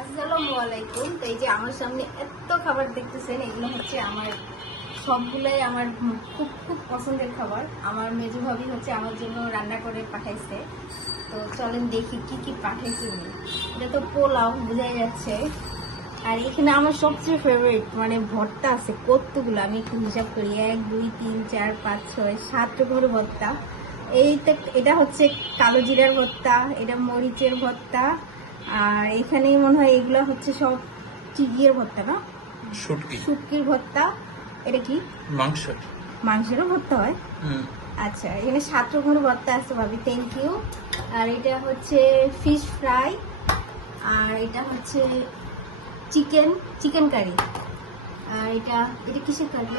আসসালামু আলাইকুম। তো এই যে আমার সামনে এত খাবার দেখতেছেন, এগুলো হচ্ছে আমার সবগুলাই আমার খুব খুব পছন্দের খাবার। আমার মেজু ভাবি হচ্ছে আমার জন্য রান্না করে পাঠাইছে। তো চলেন দেখি কি কি পাঠাইছে উনি। এটা তো পোলাও, বোঝাই যাচ্ছে। আর এখানে আমার সবচেয়ে ফেভারিট মানে ভর্তা আছে কতগুলো, আমি একটু হিসাব করি, 1 2 3 4 5 6 7 রকমের ভর্তা। এটা হচ্ছে কালো জিরার ভর্তা, এটা মরিচের ভর্তা। আর এখানে মনে হয় এগুলো হচ্ছে সব চিংড়ির ভর্তা, না শুটকির ভর্তা। এটা কি মাংসেরও ভর্তা হয়? আচ্ছা, এখানে 7 রকমের ভর্তা আছে ভাবি, থ্যাংক ইউ। আর এটা হচ্ছে ফিশ ফ্রাই, আর এটা হচ্ছে চিকেন কারি। আর এটা কিসের কারি?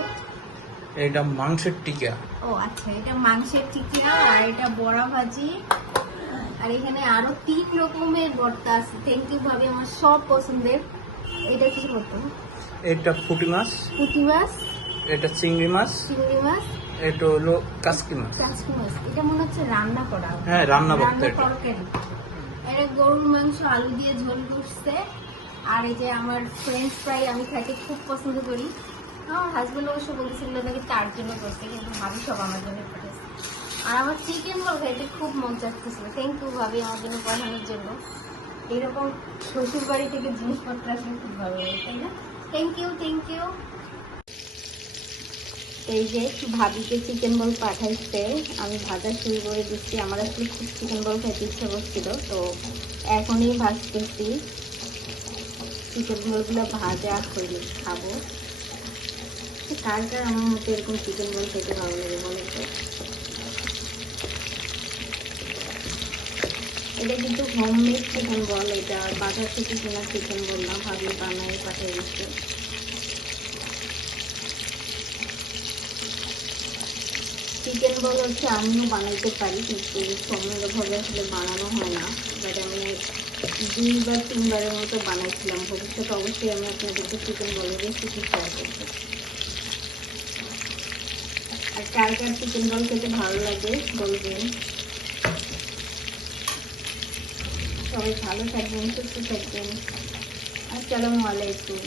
এটা মাংসের টিকা। ও আচ্ছা, এটা মাংসের টিকিয়া। আর এটা বড়া ভাজি। আর এখানে আরো 3 রকমের ভর্তা আছে, থ্যাংক ইউ ভাবি, আমার সব পছন্দের। এটা কিসের ভর্তা? এটা পুঁটি মাছ। এটা চিংড়ি মাছ। এটা হলো কাসকি মাছ। এটা মনে হচ্ছে রান্না করা। হ্যাঁ, রান্না তরকারি। এটা গরুর মাংস আলু দিয়ে ঝোল করছে। আর এই যে আমার ফ্রেঞ্চ ফ্রাই আমি খাইতে খুব পছন্দ করি। আমার হাজবেন্ড অবশ্য বলছিল নাকি তার জন্য করছে, কিন্তু ভাবি সব আমার জন্য পাঠাচ্ছে। আর আমার চিকেন বল খাইতে খুব মন চাচ্ছিল, থ্যাংক ইউ ভাবি আমার জন্য পাঠানোর জন্য। এরকম শ্বশুর বাড়ি থেকে জিনিসপত্র আসলে খুব ভালো লাগে, তাই না? Thank you. এই যে ভাবিকে চিকেন বল পাঠাইছে, আমি ভাজা শুরু করে দিচ্ছি। আমার আসলে খুব চিকেন বল খাইতে ইচ্ছা করছিল, তো এখনই ভাজতেছি। চিকেন বলগুলো ভাজা হইলে খাবো। কার আমার মতো এরকম চিকেন বল খেতে ভালো লাগে বলে তো? এটা কিন্তু হোমমেড চিকেন বল, এটা বাজার থেকে কেনা চিকেন বল না, ভাবি বানায় পাঠিয়ে দিচ্ছে। চিকেন বল হচ্ছে আমিও বানাইতে পারি, কিন্তু সময়ের অভাবে আসলে বানানো হয় না। বাট আমি 2বার 3বারের মতো বানাইছিলাম। ভবিষ্যতে অবশ্যই আমি আপনাদেরকে চিকেন বলের রেসিপি শেয়ার করবো। আর কার চিকেন বল খেতে ভালো লাগে বলবেন। সবাই ভালো থাকবেন, সুস্থ থাকবেন। আসসালামু আলাইকুম।